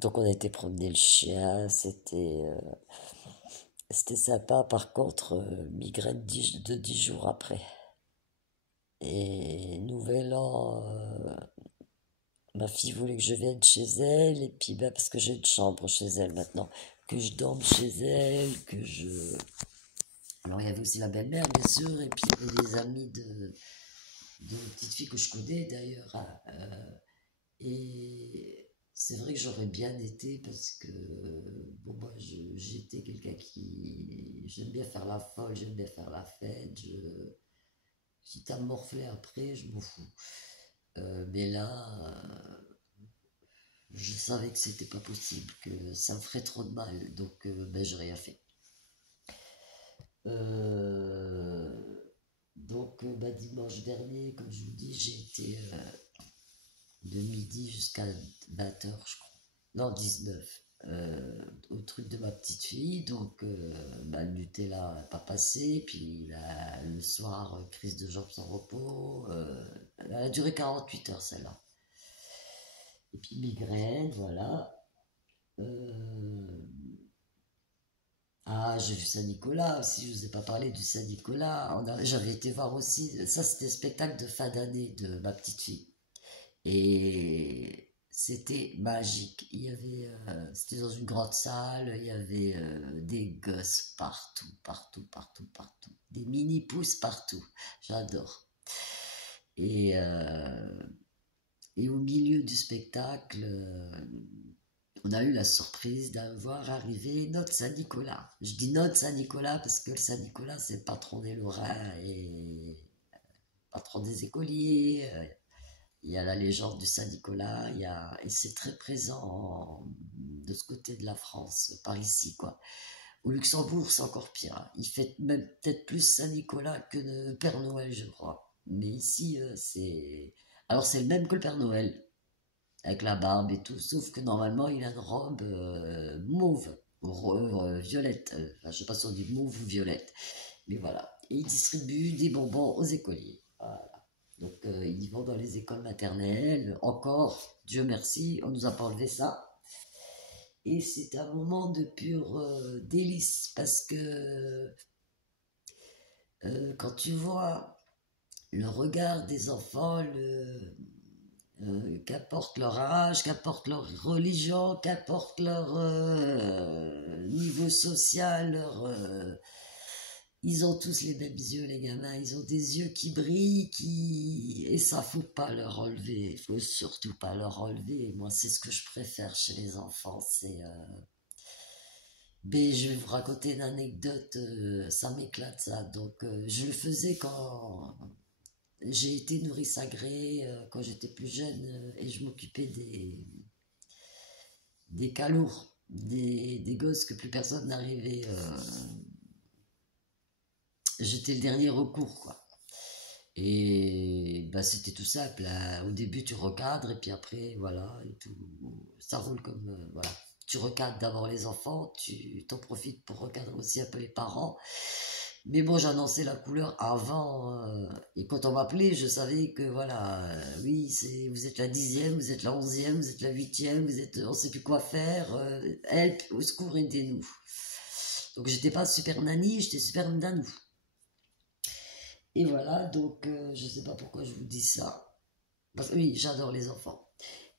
Donc on a été promener le chien, c'était sympa. Par contre, migraine de 10 jours après. Et nouvel an, ma fille voulait que je vienne chez elle, et puis ben, parce que j'ai une chambre chez elle maintenant, que je dorme chez elle, que je... Alors il y avait aussi la belle-mère, bien sûr, et puis il y avait des amis de petites filles que je connais d'ailleurs, hein. Et c'est vrai que j'aurais bien été parce que, bon, moi, j'étais quelqu'un qui. J'aime bien faire la folle, j'aime bien faire la fête. Si t'as morflé après, je m'en fous. Mais là, je savais que c'était pas possible, que ça me ferait trop de mal. Donc, ben, j'ai rien fait. Euh, donc, ben, dimanche dernier, comme je vous dis, j'ai été de midi jusqu'à 20 h, je crois. Non, 19. Au truc de ma petite fille, donc bah, le Nutella n'a pas passé, puis le soir, crise de jambes sans repos, elle a duré 48 heures celle-là. Et puis migraine, voilà. Euh, Ah, j'ai vu Saint-Nicolas aussi, je vous ai pas parlé du Saint-Nicolas. J'avais été voir aussi, ça c'était le spectacle de fin d'année de ma petite fille. Et c'était magique. C'était dans une grande salle, il y avait des gosses partout, partout, partout, partout. Des mini-pousses partout. J'adore. Et, euh, et au milieu du spectacle, on a eu la surprise de voir arriver notre Saint-Nicolas. Je dis notre Saint-Nicolas parce que le Saint-Nicolas, c'est le patron des Lorrains et patron des écoliers. Il y a la légende du Saint-Nicolas, et c'est très présent de ce côté de la France, par ici, quoi. Au Luxembourg, c'est encore pire, hein. Il fait même peut-être plus Saint-Nicolas que le Père Noël, je crois. Mais ici, c'est... Alors, c'est le même que le Père Noël, avec la barbe et tout, sauf que normalement, il a une robe mauve, violette. Enfin, je sais pas si on dit mauve ou violette. Mais voilà. Et il distribue des bonbons aux écoliers. Voilà. Donc, ils vont dans les écoles maternelles. Encore, Dieu merci, on nous a pas enlevé ça. Et c'est un moment de pur délice parce que quand tu vois le regard des enfants, qu'importe leur âge, qu'importe leur religion, qu'importe leur niveau social, ils ont tous les mêmes yeux, les gamins. Ils ont des yeux qui brillent, et ça faut pas leur enlever. Il faut surtout pas leur enlever. Moi, c'est ce que je préfère chez les enfants. Mais je vais vous raconter une anecdote. Ça m'éclate ça. Donc, je le faisais quand j'ai été nourrice agréée, quand j'étais plus jeune, et je m'occupais des calours, des gosses que plus personne n'arrivait. J'étais le dernier recours, quoi. Et bah, c'était tout simple, hein. Au début, tu recadres, et puis après, voilà, et tout, ça roule comme. Voilà. Tu recadres d'abord les enfants, tu t'en profites pour recadrer aussi un peu les parents. Mais bon, j'annonçais la couleur avant, et quand on m'appelait, je savais que voilà, oui, vous êtes la 10e, vous êtes la 11e, vous êtes la 8e, on sait plus quoi faire, help, au secours, aidez-nous. Donc j'étais pas super nanny, j'étais super nanou. Et voilà, donc je sais pas pourquoi je vous dis ça. Parce que oui, j'adore les enfants.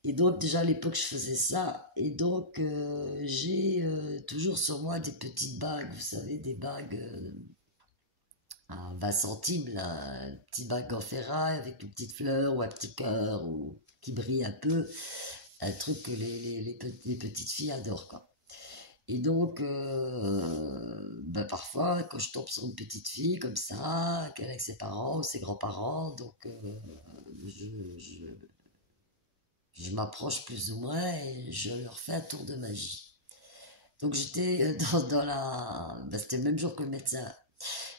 Et donc déjà à l'époque je faisais ça. Et donc j'ai toujours sur moi des petites bagues, vous savez, des bagues à 20 centimes, là, un petit bague en ferraille avec une petite fleur ou un petit cœur ou qui brille un peu. Un truc que les petites filles adorent, quoi. Et donc, ben parfois, quand je tombe sur une petite fille comme ça, qu'elle est avec ses parents ou ses grands-parents, donc je, je, je m'approche plus ou moins et je leur fais un tour de magie. Donc j'étais dans la... Ben, c'était le même jour que le médecin.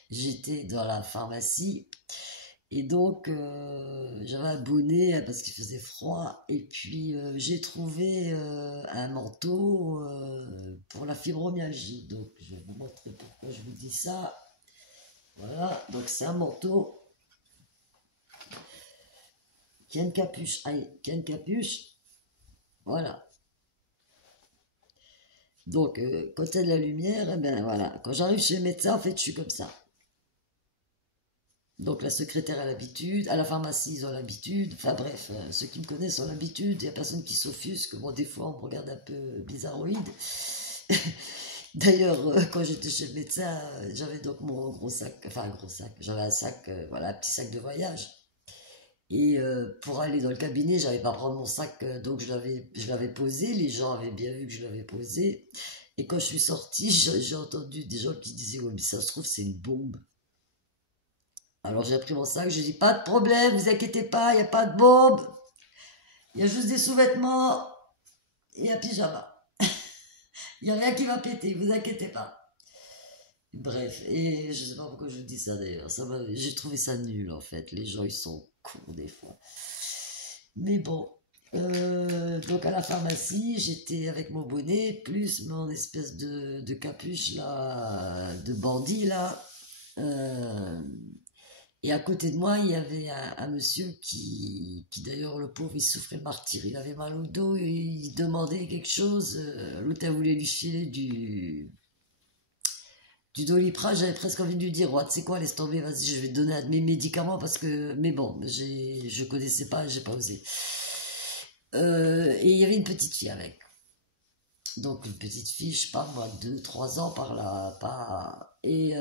J'étais dans la pharmacie et donc j'avais un bonnet, hein, parce qu'il faisait froid. Et puis j'ai trouvé un manteau pour la fibromyalgie. Donc je vais vous montrer pourquoi je vous dis ça. Voilà, donc c'est un manteau qui a une capuche. Qui a une capuche. Voilà. Donc, quand il y a de la lumière, eh ben voilà. Quand j'arrive chez le médecin, en fait, je suis comme ça. Donc, la secrétaire a l'habitude, à la pharmacie, ils ont l'habitude. Enfin, bref, ceux qui me connaissent ont l'habitude. Il n'y a personne qui s'offusque. Bon, des fois, on me regarde un peu bizarroïde. D'ailleurs, quand j'étais chez le médecin, j'avais donc mon gros sac, enfin, un gros sac. J'avais un sac, voilà, un petit sac de voyage. Et pour aller dans le cabinet, j'avais pas prendre mon sac, donc je l'avais posé. Les gens avaient bien vu que je l'avais posé. Et quand je suis sortie, j'ai entendu des gens qui disaient, ouais, mais ça se trouve, c'est une bombe. Alors j'ai pris mon sac, j'ai dit, pas de problème, vous inquiétez pas, il n'y a pas de bombe. Il y a juste des sous-vêtements et un pyjama. Il n'y a rien qui va péter, vous inquiétez pas. Bref, et je sais pas pourquoi je vous dis ça d'ailleurs. J'ai trouvé ça nul en fait. Les gens ils sont cons des fois. Mais bon, donc à la pharmacie, j'étais avec mon bonnet, plus mon espèce de capuche là, de bandit là. Euh, et à côté de moi, il y avait un monsieur qui d'ailleurs, le pauvre, il souffrait de martyr. Il avait mal au dos, et il demandait quelque chose. L'autre, elle voulait lui filer du Doliprane. J'avais presque envie de lui dire, ouais, tu sais quoi, laisse tomber, vas-y, je vais te donner un de mes médicaments parce que, mais bon, je connaissais pas, j'ai pas osé. Et il y avait une petite fille avec. Donc une petite fille, je sais pas moi, 2, 3 ans par là, pas. Et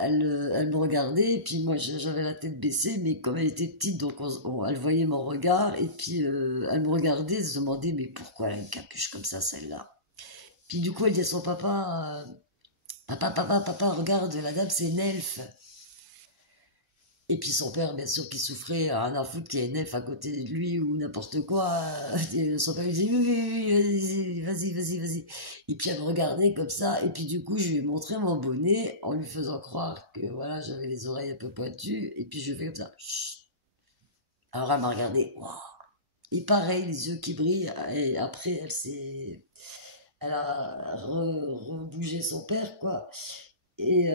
elle me regardait, et puis moi j'avais la tête baissée, mais comme elle était petite, donc elle voyait mon regard, et puis elle me regardait, elle se demandait, mais pourquoi elle a une capuche comme ça, celle-là? Puis du coup, elle dit à son papa, papa, regarde, la dame, c'est une elfe. Et puis son père, bien sûr, qui souffrait, rien à foutre qu'il y ait une elfe à côté de lui ou n'importe quoi. Son père lui disait, oui, oui, oui, vas-y. Et puis elle me regardait comme ça. Et puis du coup, je lui ai montré mon bonnet en lui faisant croire que voilà, j'avais les oreilles un peu pointues. Et puis je lui ai fait comme ça. Chut. Alors elle m'a regardé. Wow. Et pareil, les yeux qui brillent. Et après, elle a rebougé son père, quoi. Et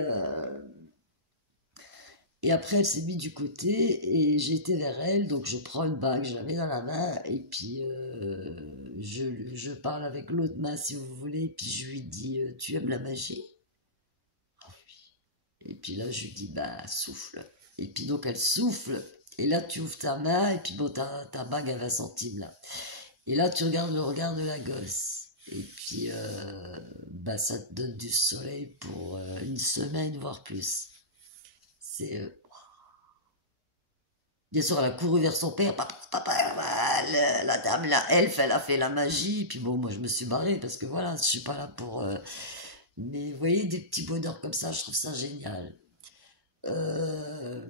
Et après, elle s'est mise du côté et j'ai été vers elle. Donc, je prends une bague, je la mets dans la main et puis je parle avec l'autre main, si vous voulez. Et puis, je lui dis, tu aimes la magie? Ah oui. Et puis là, je lui dis, bah, souffle. Et puis, donc, elle souffle. Et là, tu ouvres ta main et puis, bon, ta bague à 20 centimes là. Et là, tu regardes le regard de la gosse. Et puis, bah, ça te donne du soleil pour une semaine, voire plus. C'est Bien sûr, elle a couru vers son père. Papa, la dame, la elfe, elle a fait la magie. Puis bon, moi, je me suis barrée parce que voilà, je suis pas là pour. Mais vous voyez, des petits bonheurs comme ça, je trouve ça génial. Euh,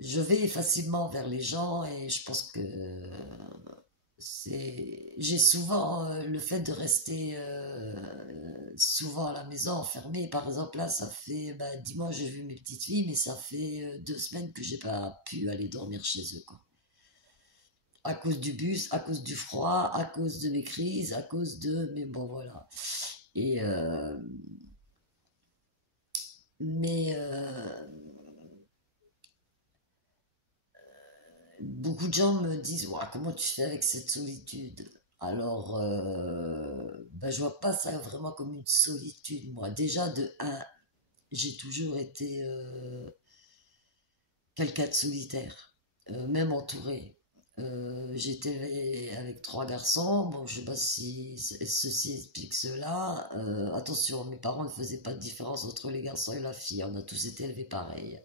je vais facilement vers les gens et je pense que j'ai souvent le fait de rester souvent à la maison enfermée. Par exemple, là, ça fait bah, dimanche, j'ai vu mes petites filles, mais ça fait 2 semaines que j'ai pas pu aller dormir chez eux, quoi. À cause du bus, à cause du froid, à cause de mes crises, à cause de. Mais bon, voilà. Et. Mais. Beaucoup de gens me disent, ouah, comment tu fais avec cette solitude? Alors, ben, je vois pas ça vraiment comme une solitude, moi. Déjà, de un, j'ai toujours été quelqu'un de solitaire, même entouré. J'étais avec 3 garçons, bon, je sais pas si ceci explique cela. Attention, mes parents ne faisaient pas de différence entre les garçons et la fille, on a tous été élevés pareil.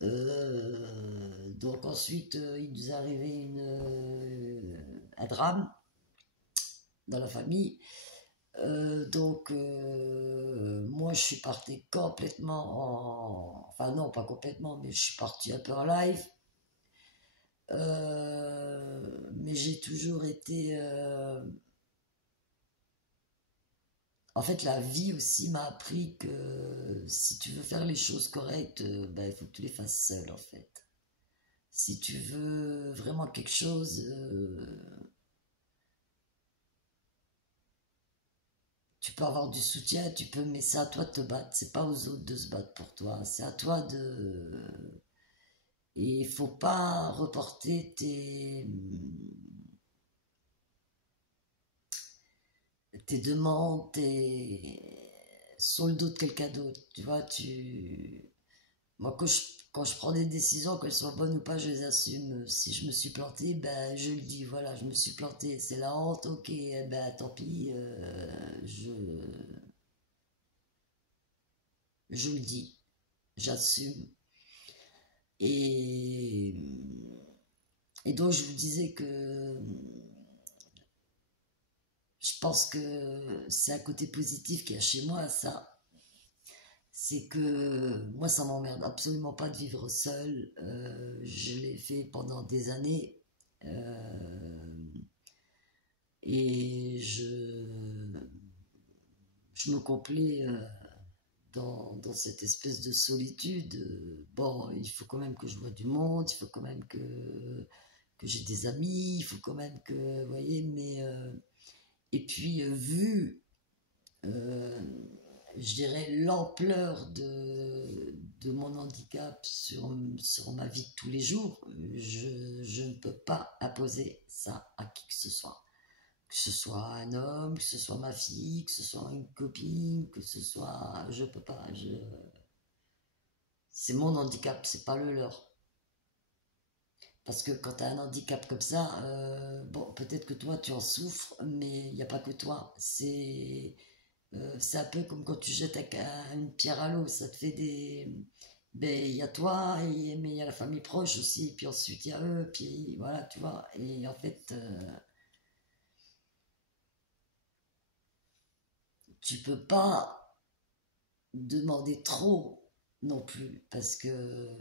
Donc ensuite, il nous est arrivé un drame dans la famille. Donc moi je suis parti complètement Enfin non, pas complètement, mais je suis parti un peu en live. Mais j'ai toujours été... En fait, la vie aussi m'a appris que si tu veux faire les choses correctes, ben, il faut que tu les fasses seul en fait. Si tu veux vraiment quelque chose, tu peux avoir du soutien, tu peux, mais c'est à toi de te battre. C'est pas aux autres de se battre pour toi. C'est à toi de. Et il faut pas reporter tes. tes demandes, sur le dos de quelqu'un d'autre. Tu vois, moi, quand je prends des décisions, qu'elles soient bonnes ou pas, je les assume. Si je me suis planté, ben, je le dis, voilà, je me suis planté, c'est la honte, ok, eh ben, tant pis, je le dis, j'assume. Et, et donc, je vous disais que je pense que c'est un côté positif qu'il y a chez moi, ça. C'est que moi, ça m'emmerde absolument pas de vivre seul. Je l'ai fait pendant des années. Euh, et je me complais dans cette espèce de solitude. Bon, il faut quand même que je vois du monde, il faut quand même que j'ai des amis, il faut quand même que, vous voyez, mais... et puis, vu, euh, je dirais, l'ampleur de mon handicap sur ma vie de tous les jours, je ne peux pas imposer ça à qui que ce soit. Que ce soit un homme, que ce soit ma fille, que ce soit une copine, que ce soit... Je peux pas. C'est mon handicap, c'est pas le leur. Parce que quand tu as un handicap comme ça, bon, peut-être que toi tu en souffres, mais il n'y a pas que toi. C'est un peu comme quand tu jettes une pierre à l'eau, ça te fait des... Ben, il y a toi, mais il y a la famille proche aussi, puis ensuite il y a eux, puis voilà, tu vois. Et en fait, tu peux pas demander trop non plus, parce que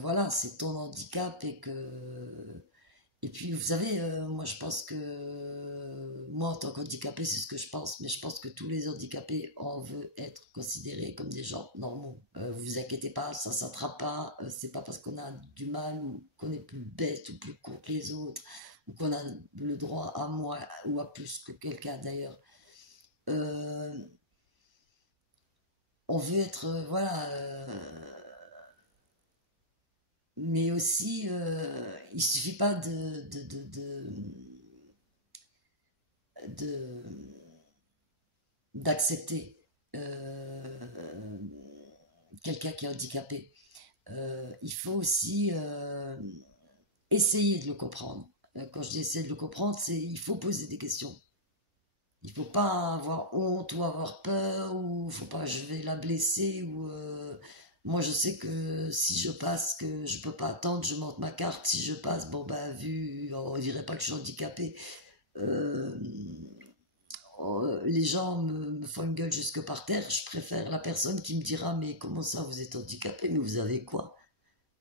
voilà, c'est ton handicap et que... Et puis, vous savez, moi, je pense que... Moi, en tant qu'handicapé, c'est ce que je pense, mais je pense que tous les handicapés, on veut être considérés comme des gens normaux. Vous inquiétez pas, ça s'attrape pas. C'est pas parce qu'on a du mal ou qu'on est plus bête ou plus con que les autres ou qu'on a le droit à moins ou à plus que quelqu'un d'ailleurs. Euh, on veut être, voilà... mais aussi, il suffit pas de d'accepter quelqu'un qui est handicapé. Il faut aussi essayer de le comprendre. Quand je dis essayer de le comprendre, c'est il faut poser des questions. Il faut pas avoir honte ou avoir peur ou faut pas je vais la blesser ou moi je sais que si je passe que je peux pas attendre, je monte ma carte. Si je passe, bon ben vu, on dirait pas que je suis handicapé. Euh, les gens me font une gueule jusque par terre, je préfère la personne qui me dira mais comment ça vous êtes handicapé, mais vous avez quoi?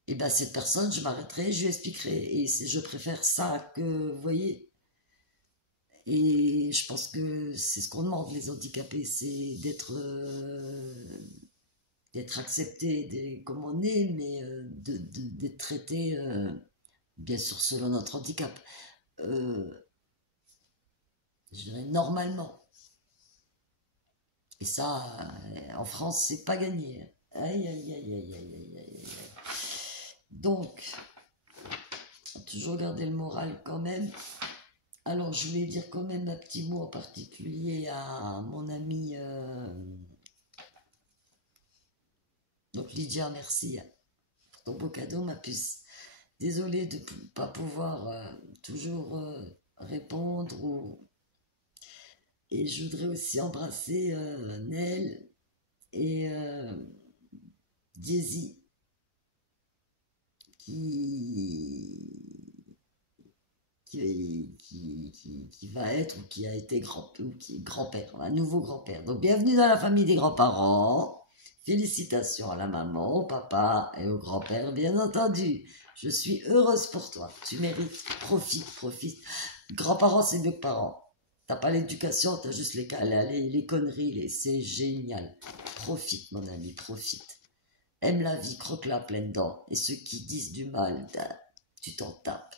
Et ben cette personne, je m'arrêterai, je lui expliquerai. Et je préfère ça que, vous voyez, et je pense que c'est ce qu'on demande les handicapés, c'est d'être accepté comme on est, mais d'être traité, bien sûr selon notre handicap, euh, je dirais normalement. Et ça, en France, c'est pas gagné. Aïe, aïe, aïe, aïe, aïe, aïe, aïe. Donc, toujours garder le moral quand même. Alors, je voulais dire quand même un petit mot en particulier à mon ami, donc Lydia, merci pour ton beau cadeau, ma puce. Désolée de ne pas pouvoir toujours répondre. Et je voudrais aussi embrasser Nel et Daisy qui, qui va être ou qui a été ou qui est grand-père, un nouveau grand-père. Donc bienvenue dans la famille des grands-parents. Félicitations à la maman, au papa et au grand-père, bien entendu. Je suis heureuse pour toi. Tu mérites. Profite, profite. Grands-parents, c'est mieux que parents. T'as pas l'éducation, t'as juste les conneries, c'est génial. Profite, mon ami, profite. Aime la vie, croque-la pleine dents. Et ceux qui disent du mal, tu t'en tapes.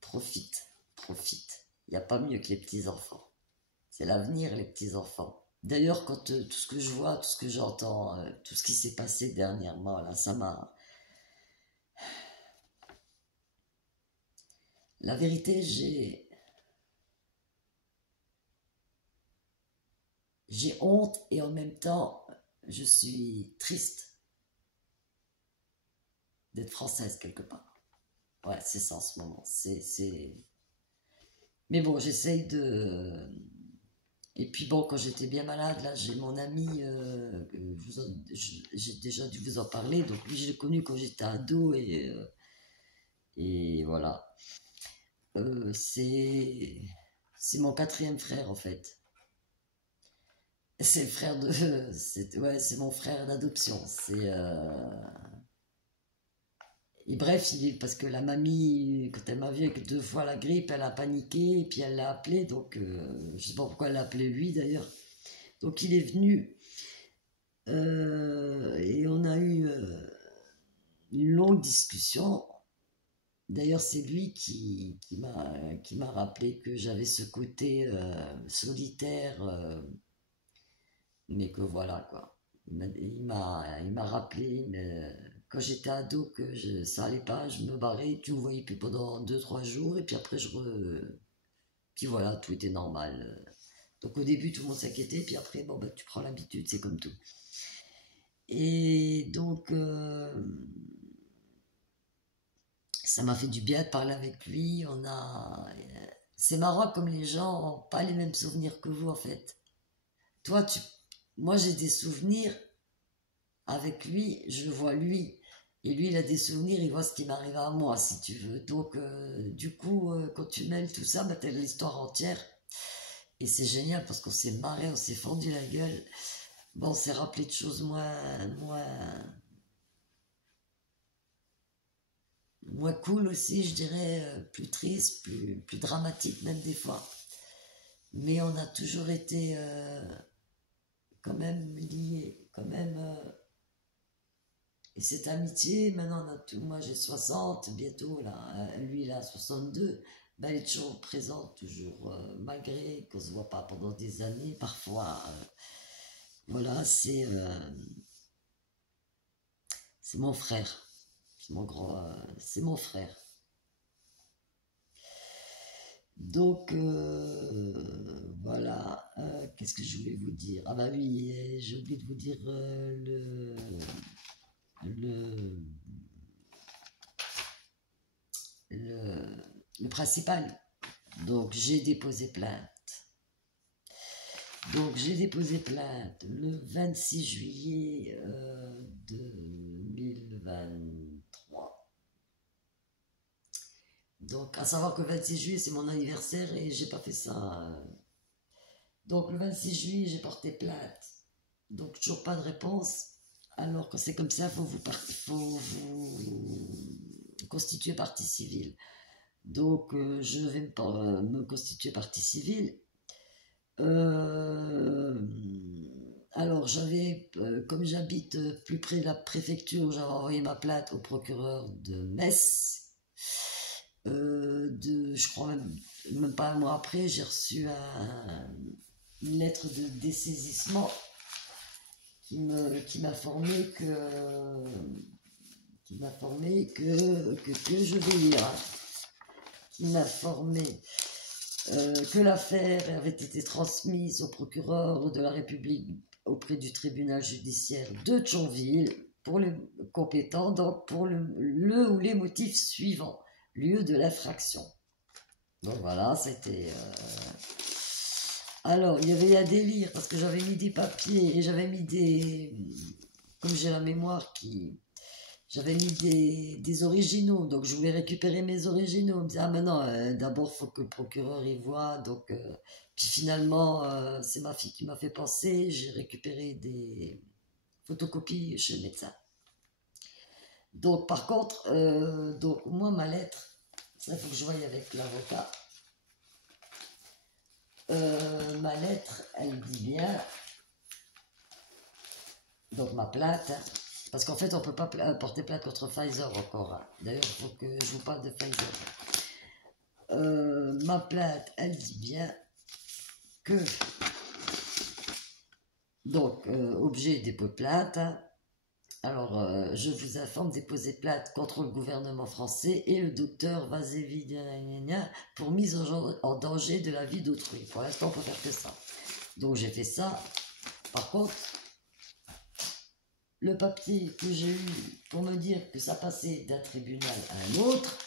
Profite, profite. Il n'y a pas mieux que les petits-enfants. C'est l'avenir, les petits-enfants. D'ailleurs, quand tout ce que je vois, tout ce que j'entends, tout ce qui s'est passé dernièrement, là, ça m'a... La vérité, j'ai honte et en même temps, je suis triste d'être française quelque part. Ouais, c'est ça en ce moment. Mais bon, j'essaye de... Et puis bon, quand j'étais bien malade, là, j'ai mon ami, j'ai déjà dû vous en parler, donc lui, je l'ai connu quand j'étais ado, et voilà. Euh, c'est c'est mon quatrième frère, en fait. C'est le frère de... Ouais, c'est mon frère d'adoption. Et bref, parce que la mamie, quand elle m'a vu avec 2 fois la grippe, elle a paniqué, et puis elle l'a appelé, donc je sais pas pourquoi elle l'a appelé lui d'ailleurs. Donc il est venu, et on a eu une longue discussion. D'ailleurs, c'est lui qui m'a rappelé que j'avais ce côté solitaire, mais que voilà quoi. Il m'a rappelé quand j'étais ado que ça allait pas, je me barrais, tu me voyais plus pendant 2 3 jours, et puis après puis voilà, tout était normal. Donc au début tout le monde s'inquiétait, puis après bon bah tu prends l'habitude, c'est comme tout. Et donc ça m'a fait du bien de parler avec lui. C'est marrant comme les gens n'ont pas les mêmes souvenirs que vous en fait. Toi, moi j'ai des souvenirs avec lui, je le vois lui. Et lui, il a des souvenirs, il voit ce qui m'arrive à moi, si tu veux. Donc, du coup, quand tu mêles tout ça, bah, t'as l'histoire entière. Et c'est génial parce qu'on s'est marré, on s'est fendu la gueule. Bon, on s'est rappelé de choses moins cool aussi, je dirais, plus triste, plus dramatique même des fois. Mais on a toujours été quand même liés, quand même. Et cette amitié, maintenant, moi j'ai 60 bientôt, là, lui il a 62, ben, elle est toujours présente, toujours, malgré qu'on ne se voit pas pendant des années, parfois. Voilà, c'est mon frère, c'est mon frère. Donc, voilà, qu'est-ce que je voulais vous dire? Ah bah oui, j'ai oublié de vous dire le, le, le principal. Donc, j'ai déposé plainte. Donc, j'ai déposé plainte le 26 juillet 2023. Donc, à savoir que le 26 juillet, c'est mon anniversaire et j'ai pas fait ça. Donc, le 26 juillet, j'ai porté plainte. Donc, toujours pas de réponse. Alors que c'est comme ça, faut vous constituer partie civile. Donc, je vais me constituer partie civile. Alors, comme j'habite plus près de la préfecture, j'avais envoyé ma plainte au procureur de Metz. Je crois même pas un mois après, j'ai reçu une lettre de dessaisissement qui m'informait que je vais lire, qui m'informait que l'affaire avait été transmise au procureur de la République auprès du tribunal judiciaire de Thionville pour les compétents, donc pour le ou les motifs suivants, lieu de l'infraction. Donc voilà, c'était... Alors, il y avait un délire, parce que j'avais mis des papiers, et j'avais mis comme j'ai la mémoire j'avais mis des originaux, donc je voulais récupérer mes originaux. On me disait, ah mais non, d'abord il faut que le procureur y voit. Donc, puis finalement, c'est ma fille qui m'a fait penser, j'ai récupéré des photocopies chez le médecin. Donc par contre, donc moi ma lettre, ça il faut que je voie avec l'avocat. Ma lettre, elle dit bien, donc ma plainte, parce qu'en fait on ne peut pas porter plainte contre Pfizer encore. Hein. D'ailleurs, il faut que je vous parle de Pfizer. Ma plainte, elle dit bien que, donc, objet dépôt de plainte. Hein. Alors, je vous informe, déposer plainte contre le gouvernement français et le docteur Vasevi pour mise en danger de la vie d'autrui. Pour l'instant, on peut faire que ça. Donc, j'ai fait ça. Par contre, le papier que j'ai eu pour me dire que ça passait d'un tribunal à un autre,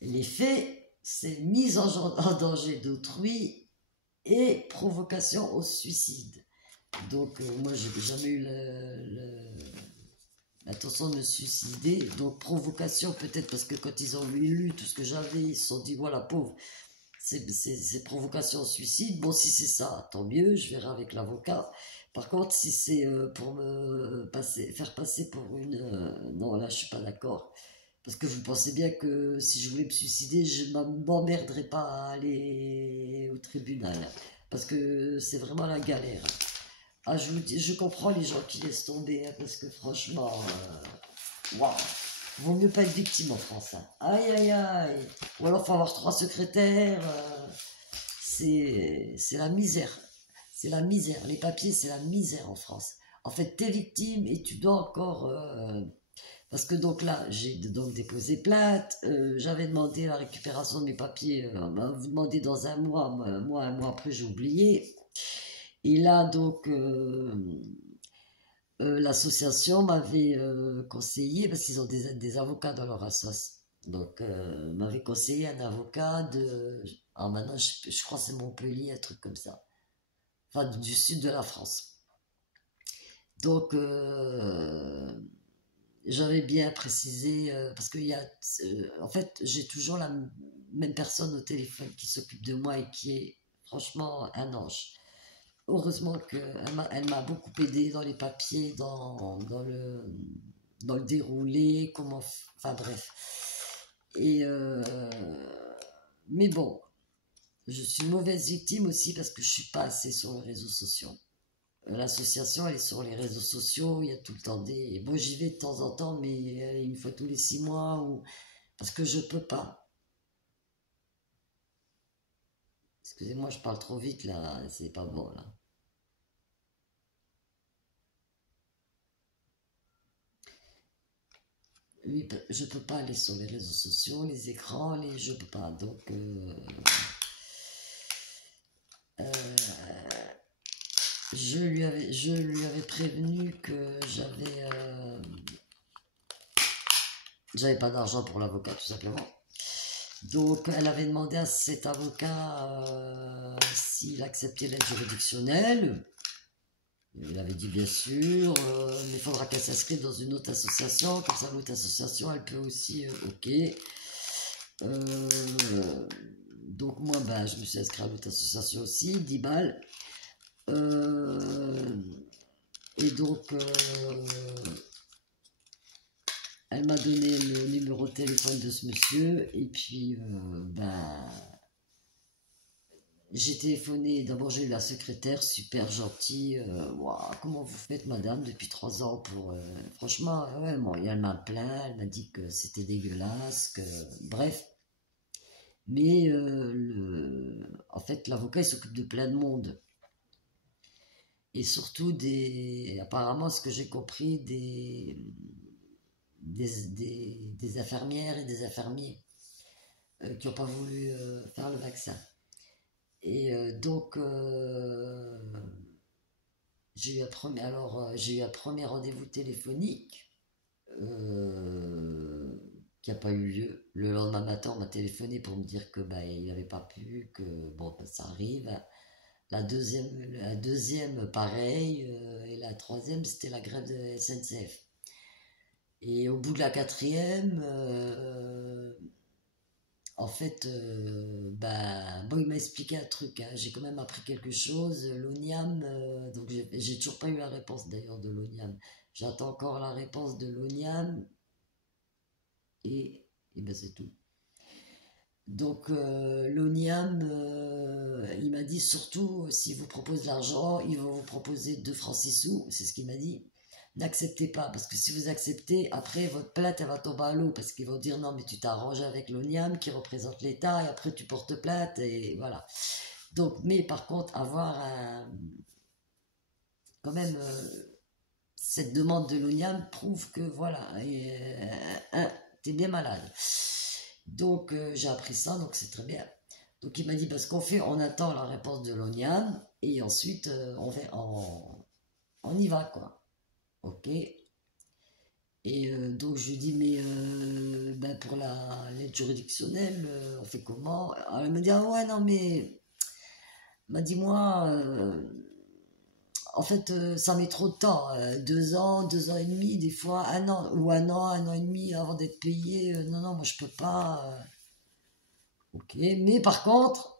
les faits, c'est mise en danger d'autrui et provocation au suicide. Donc, moi, j'ai jamais eu l'intention de me suicider. Donc, provocation, peut-être parce que quand ils ont lu tout ce que j'avais, ils se sont dit, voilà, pauvre, c'est provocation au suicide. Bon, si c'est ça, tant mieux, je verrai avec l'avocat. Par contre, si c'est pour me faire passer pour une... non, là, je suis pas d'accord. Parce que vous pensez bien que si je voulais me suicider, je ne m'emmerderais pas à aller au tribunal. Parce que c'est vraiment la galère. Ah, je vous dis, je comprends les gens qui laissent tomber, hein, parce que franchement, waouh, vaut mieux pas être victime en France. Hein. Aïe, aïe, aïe. Ou alors, faut avoir 3 secrétaires. C'est la misère. C'est la misère. Les papiers, c'est la misère en France. En fait, t'es victime et tu dois encore... parce que donc là, j'ai donc déposé plainte, j'avais demandé la récupération de mes papiers, on m'a demandé dans un mois, moi, un mois après, j'ai oublié. Et là, donc, l'association m'avait conseillé, parce qu'ils ont des avocats dans leur assoce, donc m'avait conseillé un avocat de... Alors maintenant, je crois que c'est Montpellier, un truc comme ça. Enfin, du sud de la France. Donc, j'avais bien précisé, parce qu'il y a, en fait, j'ai toujours la même personne au téléphone qui s'occupe de moi et qui est franchement un ange. Heureusement qu'elle m'a beaucoup aidé dans les papiers, dans le déroulé, comment, enfin bref. Et, mais bon, je suis une mauvaise victime aussi parce que je suis pas assez sur les réseaux sociaux. L'association, elle est sur les réseaux sociaux, il y a tout le temps des... Bon, j'y vais de temps en temps, mais une fois tous les 6 mois, ou... parce que je peux pas. Excusez-moi, je parle trop vite, là, c'est pas bon, là. Oui, je peux pas aller sur les réseaux sociaux, les écrans, je peux pas. Donc, euh, je lui avais prévenu que j'avais pas d'argent pour l'avocat, tout simplement. Donc, elle avait demandé à cet avocat s'il acceptait l'aide juridictionnelle. Il avait dit bien sûr, mais il faudra qu'elle s'inscrive dans une autre association. Comme ça, l'autre association, elle peut aussi, ok. Donc, moi, ben, je me suis inscrit à l'autre association aussi, 10 balles. Et donc, elle m'a donné le numéro de téléphone de ce monsieur. Et puis, ben, j'ai téléphoné. D'abord, j'ai eu la secrétaire, super gentille. Wow, comment vous faites, madame, depuis 3 ans pour... franchement, ouais, bon, elle m'a plaint. Elle m'a dit que c'était dégueulasse. Bref. Mais, en fait, l'avocat, il s'occupe de plein de monde. Et surtout, apparemment, ce que j'ai compris, des infirmières et des infirmiers qui n'ont pas voulu faire le vaccin. Et donc, j'ai eu j'ai eu un premier rendez-vous téléphonique qui n'a pas eu lieu. Le lendemain matin, on m'a téléphoné pour me dire que bah, il n'avait pas pu, que bon, bah, ça arrive. La deuxième pareil, et la troisième, c'était la grève de SNCF. Et au bout de la quatrième, en fait, bah, bon, il m'a expliqué un truc, hein. J'ai quand même appris quelque chose. L'ONIAM, donc j'ai toujours pas eu la réponse d'ailleurs de l'ONIAM. J'attends encore la réponse de l'ONIAM et ben c'est tout. Donc l'ONIAM, il m'a dit surtout, s'il vous propose de l'argent, il va vous proposer 2 francs 6 sous, c'est ce qu'il m'a dit. N'acceptez pas, parce que si vous acceptez, après votre plainte elle va tomber à l'eau, parce qu'ils vont dire non mais tu t'es arrangé avec l'ONIAM qui représente l'État, et après tu portes plainte, et voilà. Donc, mais par contre, avoir quand même cette demande de l'ONIAM prouve que voilà, t'es bien malade. Donc j'ai appris ça, donc c'est très bien. Donc il m'a dit, parce qu'on fait, on attend la réponse de l'ONIAM, et ensuite on y va, quoi. Ok. Et donc je lui dis, mais ben, pour l'aide juridictionnelle, on fait comment? Alors, elle me dit, ah ouais, non, mais, m'a dit, moi, en fait, ça met trop de temps, 2 ans, 2 ans et demi, des fois, un an, ou un an et demi avant d'être payé. Non, non, moi je peux pas. Ok, mais par contre,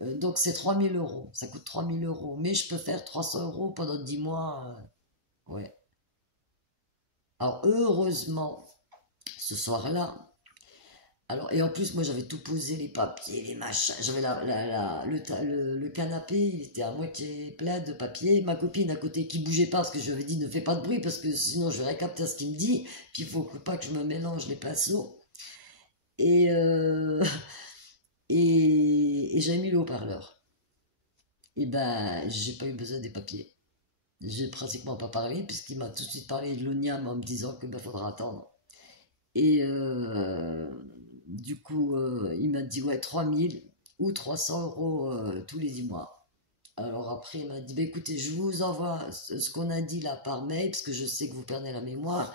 donc c'est 3 000 euros, ça coûte 3 000 euros, mais je peux faire 300 euros pendant 10 mois. Ouais. Alors heureusement, ce soir-là, alors, et en plus, moi j'avais tout posé, les papiers, les machins, j'avais le canapé, il était à moitié plein de papiers, ma copine à côté qui bougeait pas parce que je lui avais dit ne fais pas de bruit parce que sinon je vais capter ce qu'il me dit, puis il faut pas que je me mélange les pinceaux. Et, et j'avais mis le haut-parleur. Et ben, j'ai pas eu besoin des papiers. J'ai pratiquement pas parlé, puisqu'il m'a tout de suite parlé de l'ONIAM en me disant que ben, faudra attendre. Et du coup, il m'a dit ouais, 3 000 ou 300 euros tous les 10 mois. Alors après, il m'a dit bah, écoutez, je vous envoie ce qu'on a dit là par mail, parce que je sais que vous perdez la mémoire.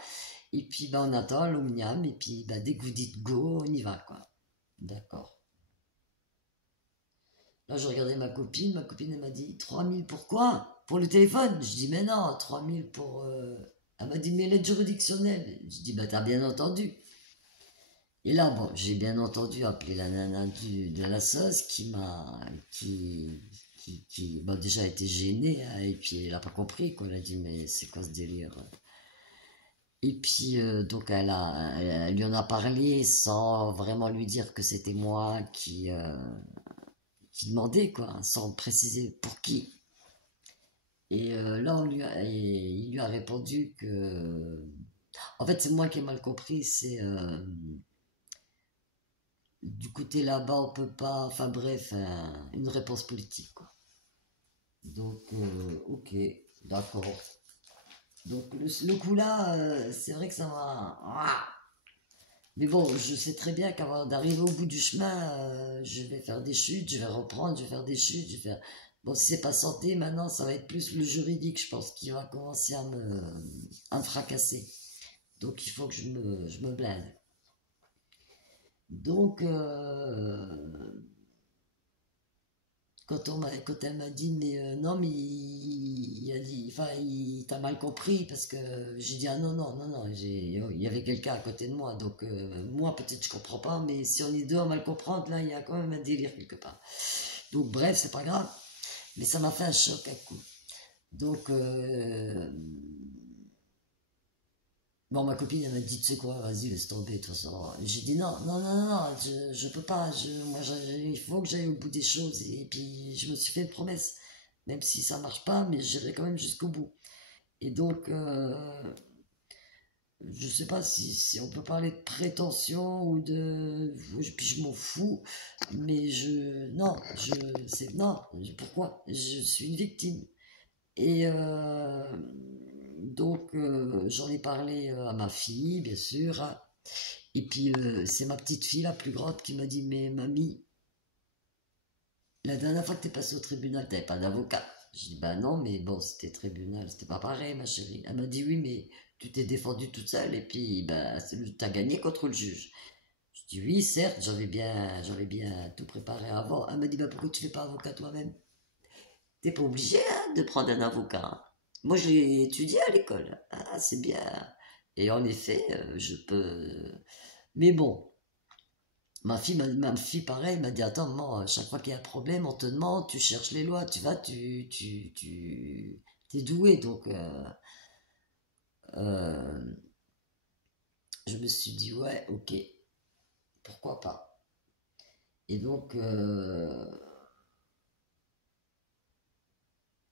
Et puis bah, on attend l'ONIAM, et puis bah, dès que vous dites go, on y va quoi. D'accord. Là, je regardais ma copine elle m'a dit 3 000 pourquoi? Pour le téléphone? Je dis mais non, 3 000 pour. Elle m'a dit mais l'aide juridictionnelle. Je dis bah t'as bien entendu. Et là, bon, j'ai bien entendu appeler la nana de la sauce qui m'a. Qui bon, déjà été gênée, hein, et puis elle a pas compris quoi. Elle a dit mais c'est quoi ce délire? Et puis donc elle lui en a parlé sans vraiment lui dire que c'était moi qui demandait quoi, sans préciser pour qui. Et là, il lui a répondu que. En fait, c'est moi qui ai mal compris. C'est du côté là-bas, on peut pas. Enfin bref, une réponse politique, quoi. Donc, ok, d'accord. Donc, le coup là, c'est vrai que ça m'a. Ah. Mais bon, je sais très bien qu'avant d'arriver au bout du chemin, je vais faire des chutes, je vais reprendre, je vais faire des chutes, je vais faire. Bon, si c'est pas santé, maintenant, ça va être plus le juridique, je pense, qui va commencer à me fracasser. Donc, il faut que je me blinde. Donc, quand elle m'a dit, mais non, mais il a dit, enfin, il t'a mal compris parce que j'ai dit, ah non, non, non, non, il y avait quelqu'un à côté de moi, donc moi, peut-être je comprends pas, mais si on est deux à mal comprendre, là, il y a quand même un délire quelque part. Donc, bref, c'est pas grave, mais ça m'a fait un choc à coup. Donc, bon, ma copine, elle m'a dit, tu sais quoi, vas-y, laisse tomber, de toute façon. J'ai dit, non, non, non, non, non, je peux pas, moi, il faut que j'aille au bout des choses. Et puis, je me suis fait une promesse, même si ça marche pas, mais j'irai quand même jusqu'au bout. Et donc, je sais pas si on peut parler de prétention ou de. Puis je m'en fous, mais non, non, pourquoi? Je suis une victime. Et donc, j'en ai parlé à ma fille, bien sûr. Et puis, c'est ma petite fille, la plus grande, qui m'a dit, mais mamie, la dernière fois que t'es passée au tribunal, t'avais pas d'avocat. J'ai dit, bah non, mais bon, c'était tribunal, c'était pas pareil, ma chérie. Elle m'a dit, oui, mais tu t'es défendue toute seule, et puis, bah, t'as gagné contre le juge. Je dis, oui, certes, j'avais bien tout préparé avant. Elle m'a dit, bah pourquoi tu fais pas avocat toi-même? T'es pas obligé hein, de prendre un avocat. Moi, je l'ai étudié à l'école. Ah, c'est bien. Et en effet, je peux. Mais bon, ma fille pareil, m'a dit attends, maman, chaque fois qu'il y a un problème, on te demande, tu cherches les lois, tu vas, t'es doué. Donc, euh, je me suis dit ouais, ok, pourquoi pas. Et donc,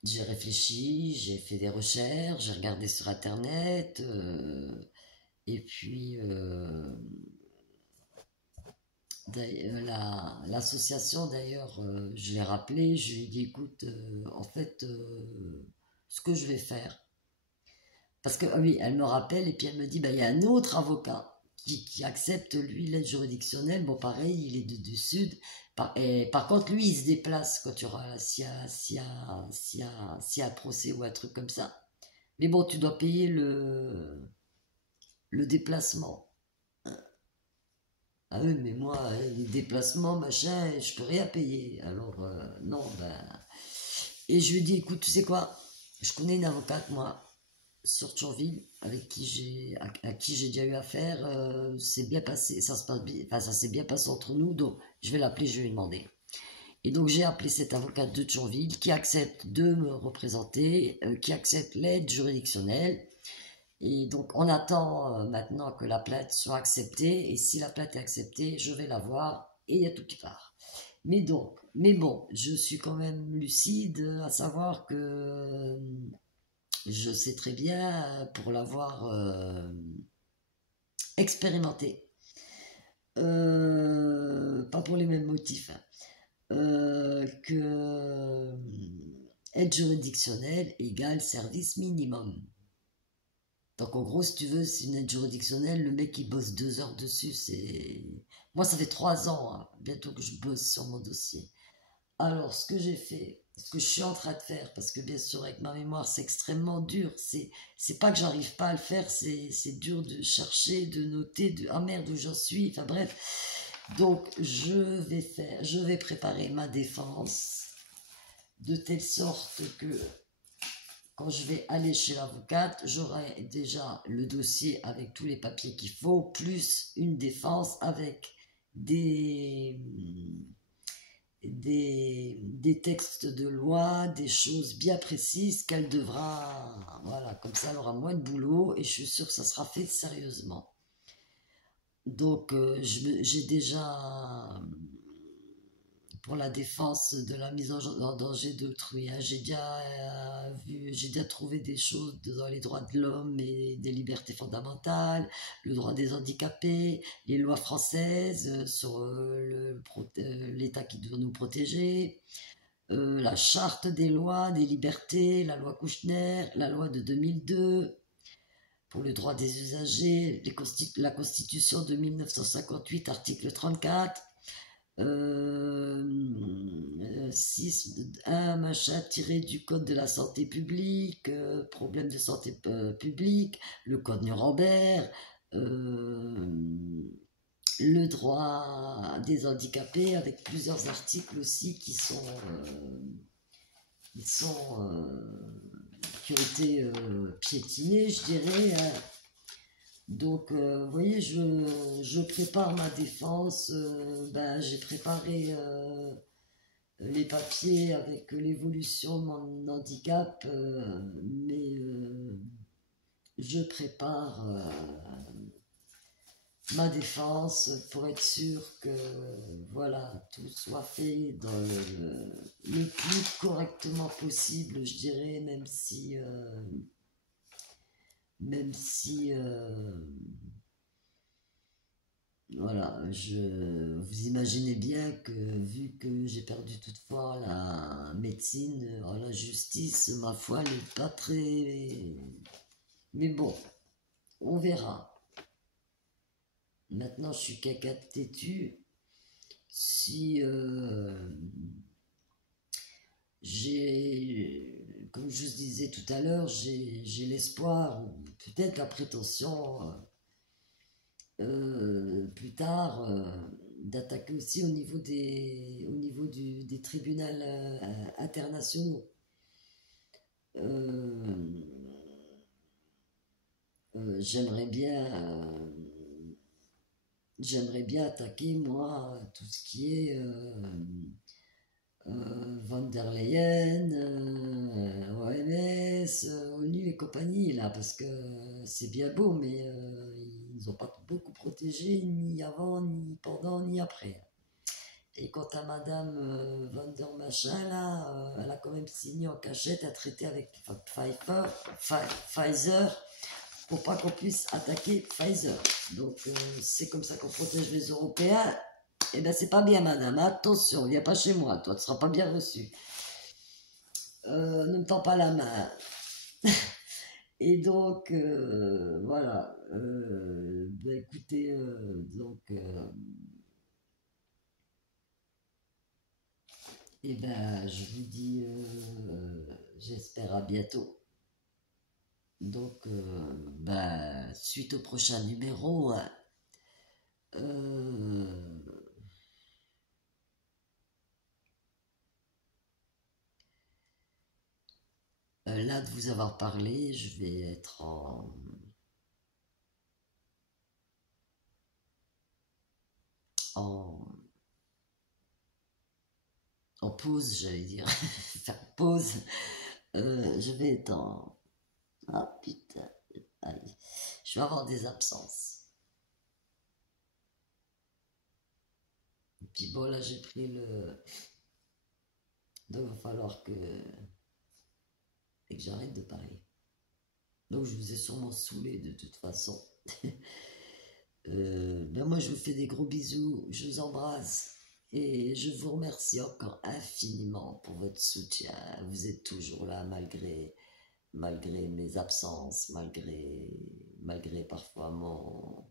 j'ai réfléchi, j'ai fait des recherches, j'ai regardé sur internet, et puis l'association d'ailleurs, je l'ai rappelé, je lui ai dit écoute, en fait, ce que je vais faire, parce que ah oui, elle me rappelle et puis elle me dit bah il y a un autre avocat qui accepte, lui, l'aide juridictionnelle. Bon, pareil, il est du Sud. Par contre, lui, il se déplace quand il y aura, s'il y a un procès ou un truc comme ça. Mais bon, tu dois payer le déplacement. Ah oui, mais moi, les déplacements, machin, je peux rien payer. Alors, non, ben... Et je lui dis, écoute, tu sais quoi? Je connais une avocate, moi, sur Thionville, à qui j'ai déjà eu affaire. C'est bien passé, ça se passe bien, enfin, ça s'est bien passé entre nous, donc je vais l'appeler, je vais lui demander. Et donc j'ai appelé cette avocate de Thionville qui accepte de me représenter, qui accepte l'aide juridictionnelle. Et donc on attend maintenant que la plainte soit acceptée. Et si la plainte est acceptée, je vais la voir et il y a tout qui part. Mais bon, je suis quand même lucide à savoir que je sais très bien, pour l'avoir expérimenté, pas pour les mêmes motifs, hein, que aide juridictionnelle égale service minimum. Donc en gros, si tu veux, c'est une aide juridictionnelle, le mec il bosse 2 heures dessus, c'est... Moi ça fait 3 ans, hein, bientôt que je bosse sur mon dossier. Alors ce que j'ai fait, ce que je suis en train de faire, parce que bien sûr avec ma mémoire c'est extrêmement dur, c'est pas que j'arrive pas à le faire, c'est dur de chercher, de noter, ah merde où j'en suis, enfin bref. Donc je vais préparer ma défense de telle sorte que quand je vais aller chez l'avocate, j'aurai déjà le dossier avec tous les papiers qu'il faut, plus une défense avec des textes de loi, des choses bien précises qu'elle devra... Voilà, comme ça elle aura moins de boulot et je suis sûre que ça sera fait sérieusement. Donc j'ai déjà... pour la défense de la mise en danger d'autrui. Hein. J'ai déjà trouvé des choses dans les droits de l'homme et des libertés fondamentales, le droit des handicapés, les lois françaises sur l'État qui doit nous protéger, la charte des lois, des libertés, la loi Kouchner, la loi de 2002, pour le droit des usagers, la Constitution de 1958, article 34, 1 machin tiré du code de la santé publique, problème de santé publique, le code Nuremberg, le droit des handicapés avec plusieurs articles aussi qui ont été piétinés, je dirais. Donc, vous voyez, je prépare ma défense. J'ai préparé les papiers avec l'évolution de mon handicap, mais je prépare ma défense pour être sûr que voilà, tout soit fait dans le plus correctement possible, je dirais, même si voilà, vous imaginez bien que vu que j'ai perdu toutefois la médecine, la justice, ma foi, elle n'est pas très... Mais bon, on verra. Maintenant, je suis caca têtu. Si comme je vous disais tout à l'heure, j'ai l'espoir, ou peut-être la prétention, plus tard, d'attaquer aussi au niveau des tribunaux internationaux. J'aimerais bien attaquer, moi, tout ce qui est von der Leyen, OMS, ONU et compagnie, là, parce que c'est bien beau, mais ils n'ont pas beaucoup protégé, ni avant, ni pendant, ni après. Et quant à Madame von der Machin, là, elle a quand même signé en cachette un traité avec Pfizer, pour pas qu'on puisse attaquer Pfizer. Donc, c'est comme ça qu'on protège les Européens. Eh bien, c'est pas bien, madame. Attention, viens pas chez moi. Toi, tu seras pas bien reçu. Ne me tends pas la main. Et donc, voilà. Ben, écoutez, et ben, je vous dis, j'espère à bientôt. Donc, ben, suite au prochain numéro, hein, euh, là de vous avoir parlé, je vais être en, en pause, j'allais dire, faire pause. Je vais être en... Ah putain, aïe. Je vais avoir des absences. Et puis bon, là j'ai pris le... Donc il va falloir que j'arrête de parler. Donc je vous ai sûrement saoulé de toute façon. Ben moi je vous fais des gros bisous, je vous embrasse et je vous remercie encore infiniment pour votre soutien. Vous êtes toujours là malgré mes absences, malgré parfois mon...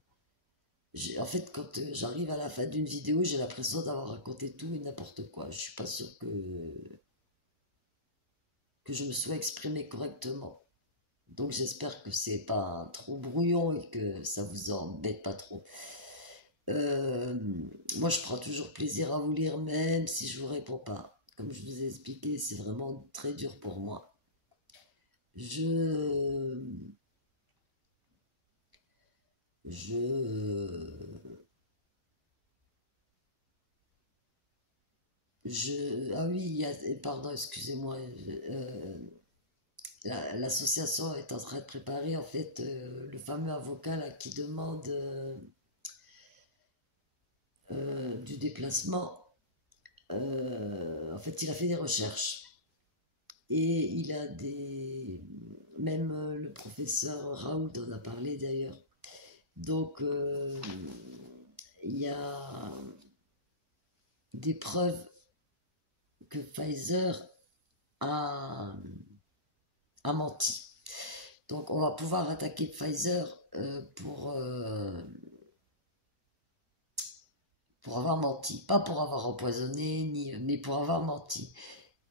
En fait, quand j'arrive à la fin d'une vidéo, j'ai l'impression d'avoir raconté tout et n'importe quoi. Je suis pas sûr que je me sois exprimé correctement. Donc j'espère que c'est pas trop brouillon et que ça vous embête pas trop. Euh, Moi, je prends toujours plaisir à vous lire, même si je vous réponds pas. Comme je vous ai expliqué, c'est vraiment très dur pour moi. Je, je, ah oui, pardon, excusez-moi. L'association est en train de préparer en fait le fameux avocat là, qui demande du déplacement. En fait, il a fait des recherches et il a des... Même le professeur Raoult en a parlé d'ailleurs. Donc, il y a des preuves que Pfizer a, a menti. Donc, on va pouvoir attaquer Pfizer pour avoir menti. Pas pour avoir empoisonné, mais pour avoir menti.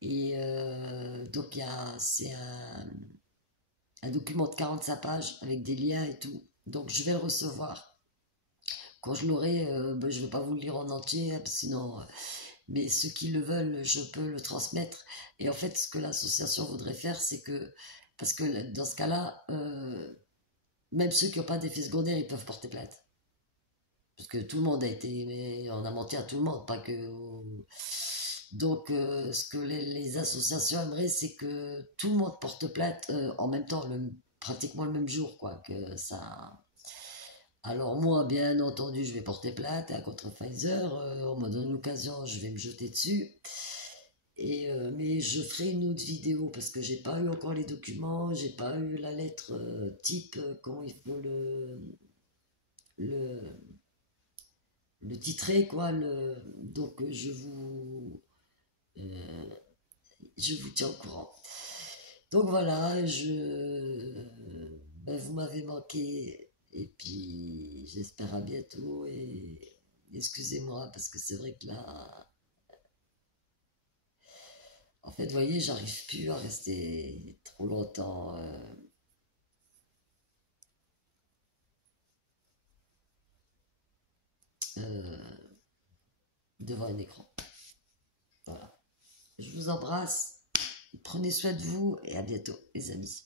Et donc, c'est un document de 45 pages avec des liens et tout. Donc, je vais le recevoir. Quand je l'aurai, ben, je ne vais pas vous le lire en entier, sinon... mais ceux qui le veulent, je peux le transmettre. Et en fait, ce que l'association voudrait faire, c'est que... Parce que dans ce cas-là, même ceux qui n'ont pas d'effet secondaire, ils peuvent porter plainte. Parce que tout le monde a été... Mais on a menti à tout le monde, pas que... Donc, ce que les associations aimeraient, c'est que tout le monde porte plainte en même temps, pratiquement le même jour, quoi, que ça... Alors moi, bien entendu, je vais porter plainte contre Pfizer. On me donne l'occasion, je vais me jeter dessus. Mais je ferai une autre vidéo parce que j'ai pas eu encore les documents, j'ai pas eu la lettre type, comment il faut le, le titrer, quoi. Donc euh, je vous tiens au courant. Donc voilà, ben, vous m'avez manqué et puis j'espère à bientôt et excusez-moi parce que c'est vrai que là, en fait, vous voyez, j'arrive plus à rester trop longtemps euh, devant un écran. Voilà. Je vous embrasse, prenez soin de vous et à bientôt les amis.